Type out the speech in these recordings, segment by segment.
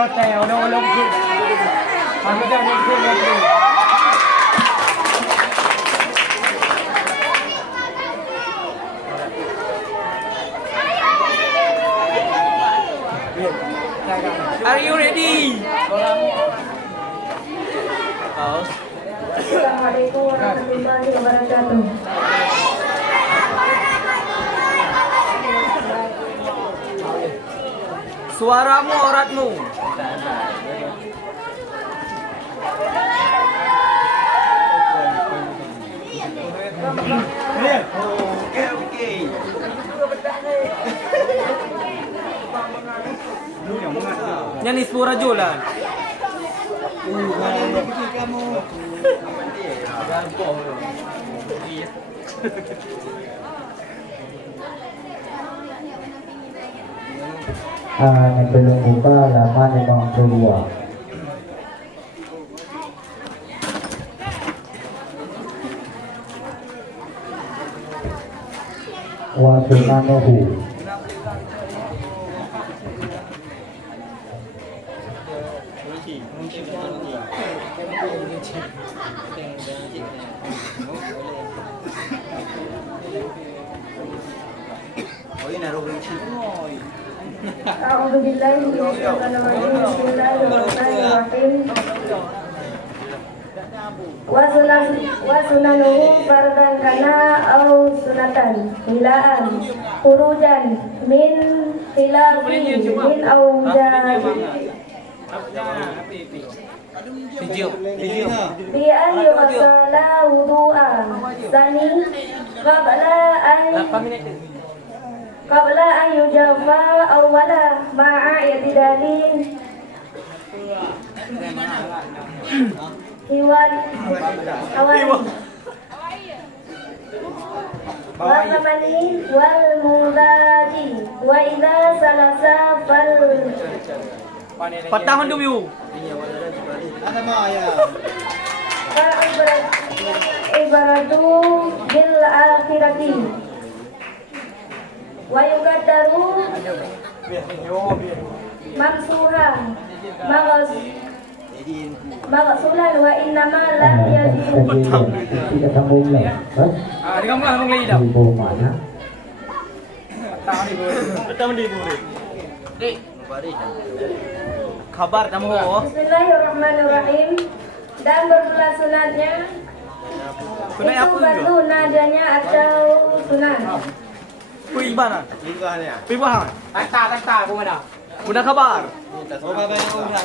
hotel, udah good. Maksudnya good. Are you ready? Assalamualaikum warahmatullahi wabarakatuh. Suaramu auratmu. Oke. Nyanyi suara jolan. Yang belum buka halaman 52. Wa sunanuhu. A'udzubillahi minasyaitonir rajim. Bismillahirrahmanirrahim. Wa sunanuhu fardan kana au sunatan hilaan khurujan min khilafi min aujad bi an yuwassala wudu'a sani qabla an yujafa awwala ma'a i'tidalin Iwan Warnamani wal mudadi wa idza salasa fal Patahun dulu. Ada mau ya. Ibaratu bil akhirati wa yukaddaru mamsuha Magasulan wa innama lam yajib. Tidak sambung lah. Di kamu lah ngomong lidah. Di bawah mana? Pertama di bawah. Kabar kamu ho. Bismillahirrahmanirrahim. Dan berbulan sunatnya Sunat itu apa batu nadanya atau sunat. Kuibana. Lingkungannya. Pibahan. Tak, kau mana? Udah kabar. Oh, bapa yang udah.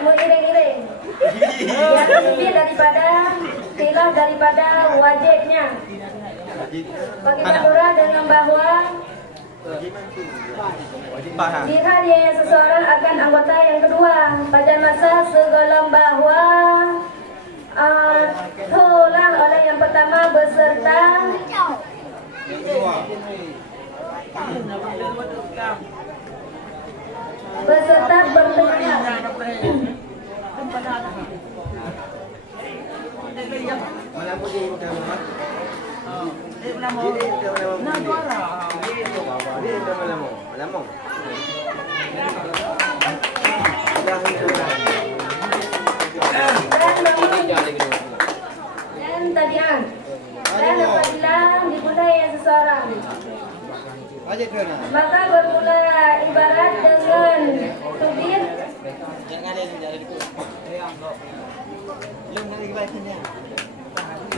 Mengiring-iring yang lebih daripada wajibnya. Bagaimana dengan bahwa di hari seseorang akan anggota yang kedua pada masa segala bahwa tulang oleh yang pertama beserta bertekad. Dan tabian dan apabila dibudaya seseorang maka bermula ibarat dengan tubir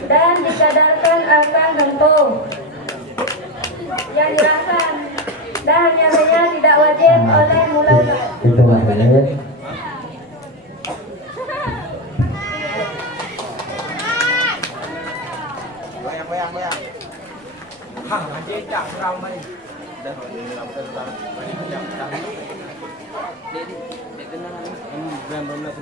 dan dikadarkan akan tempuh yang dirahkan dan nyatanya tidak wajib oleh mula-mula. Itu wajib. Bayang. Hah, aja tak ramai. Dahเราเป็นตาเด็กๆนั่นแบมๆนะ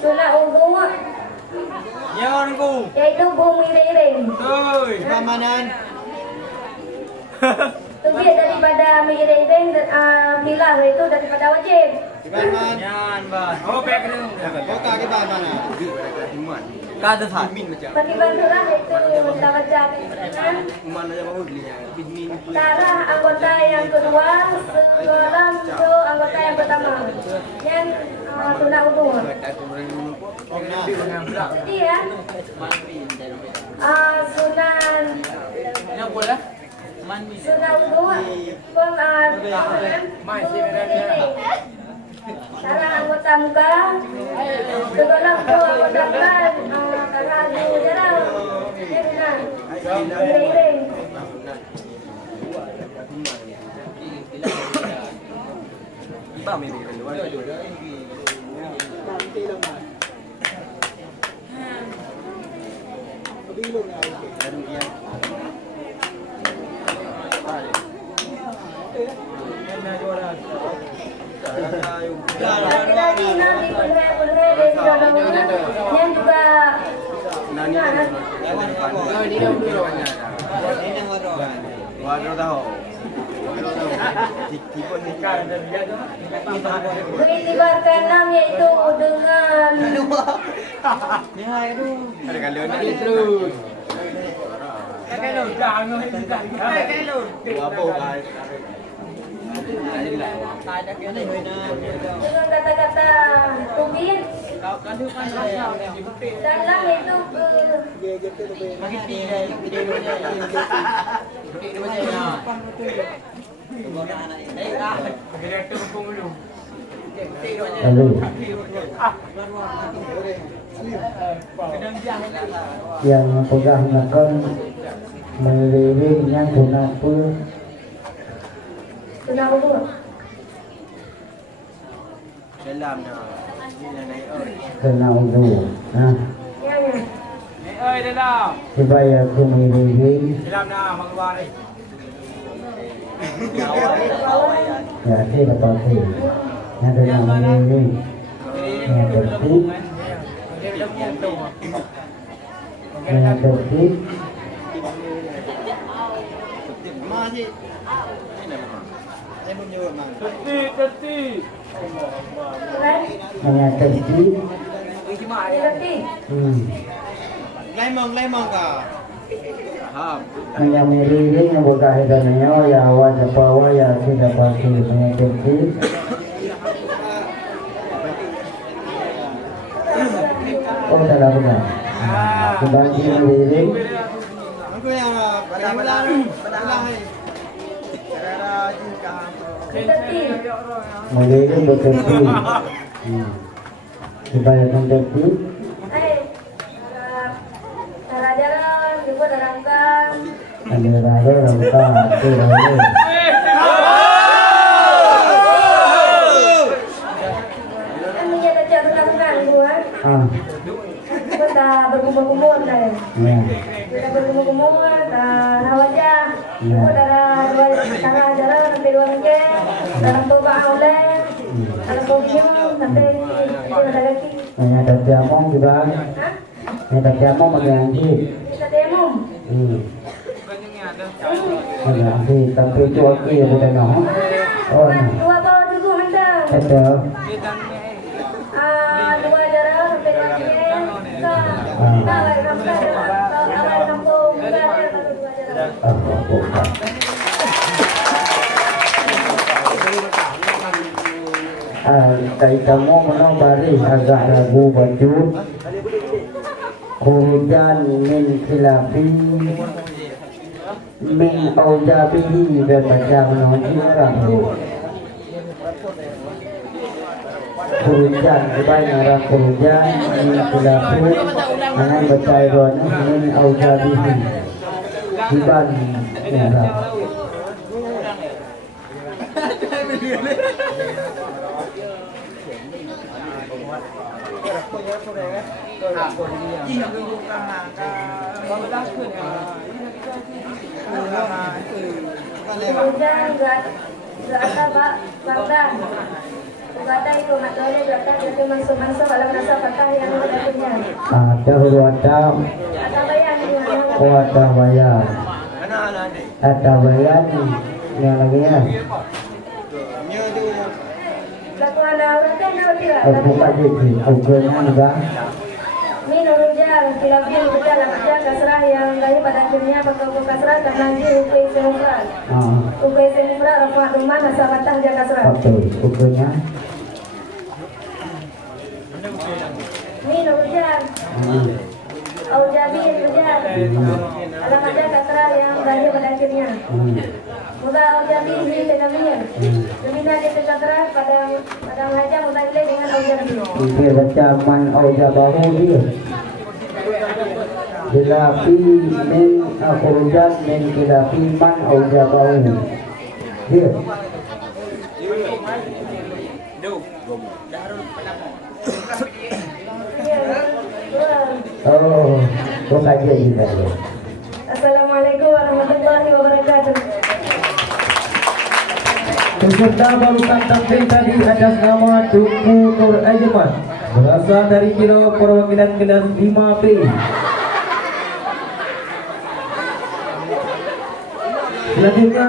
Sunat wudu Nyawan ku. yaitu bumi iring. Oi. Ramadan. Tubir daripada miring dan hilang itu daripada wajib. Yan ba? Oh, pek ni. Kada sa min macam. Pagkibanturan itu dapat jadi Umana aja mau belinya. Bidmin. Tara anggota yang kedua, Segolam itu anggota yang pertama. Yang tuna utuh. Jadi ya, Sunan Yang boleh? Mandi. Sunan utuh, Tara anggota muka, Segolam itu anggota kan, Tara dulu jarang. Iring. Iba may luwan. Lagi nanti pulre yang juga Waduh tahu. Dikibarkan enam yaitu dengan Ada kan leun ni terus. Apa kai? dengan kata-kata kubin dan enam yaitu Lalu yang mempegahkan melilingnya kenapa tuna utuh. Dalam dah. Ni naik oi. kena udu. Nah, Yang Oi, dalam. supaya aku meliling Dalam dah, mak luar ni. ya saya dapat sih. Yang kena meliling yang tertib, yang tertib, Masih. Ini nama. Saya pun jawab mang. Tertib. yang tertib. berarti Lemong ka. Faham. Yang meliling yang berkaitannya ya awal apa ya tidak pasti yang tertib. Oh, dalam benar. Dibagi meliling. Aku yang pada hai. Cara jika. berarti Meliling betertib. Supaya tertib. cara jalan juga darangkan Ada rada rangka itu rada. kan menjadi catatan gua kita berkumpul-kumpul kan Ya. kita berkumpul-kumpul wajah cara jalan sampai dua minggu dalam toba oleh dalam podium sampai ada lagi Hanya ada jamong juga. Ada jamong menganji. kita demo Menganji tapi itu aku yang bukan noh. Oh, nah. dua bawa juga anda Ada. dua jalan sampai dua minggu awal kampung kita ada dua jalan Bukan. Kai kamu menang baris agak ragu baju. Hujan min khilafi min aujabihi dan baca menonjirah. Hujan sebanyak arah hujan min khilafi dengan baca iron min aujabihi hiban merah. Hujan berata barda berata itu matanya berata jadi mangsa dalam rasa patah yang ada punya Ada atau bayang ada bayar. Anak-anak ni. Ada bayar yang lagi ya. Nya tu. lakukan buka jadi augernya juga. Min ujar kilabin ujar kerja kasrah yang dari pada akhirnya pokok kasrah karena dia ukai semufra. Ukai semufra rafa rumah nasabatah dia kasrah. Betul, augernya. Min ujar Aujabin ujar alamat dia kasrah yang dari pada akhirnya. Muda aujabin di kedamir. Lebihnya dia kasrah pada wajah mutaile dengan aujabin. Dia baca man aujabahu dia. Khilafi min khurujat min khilafi man aujabahu. Dia. Oh, kok aja juga. Assalamualaikum warahmatullahi wabarakatuh. Peserta barusan tampil tadi atas nama Tuku Nur Ajman, berasal dari Kilo Perwakilan Kelas 5B. Selanjutnya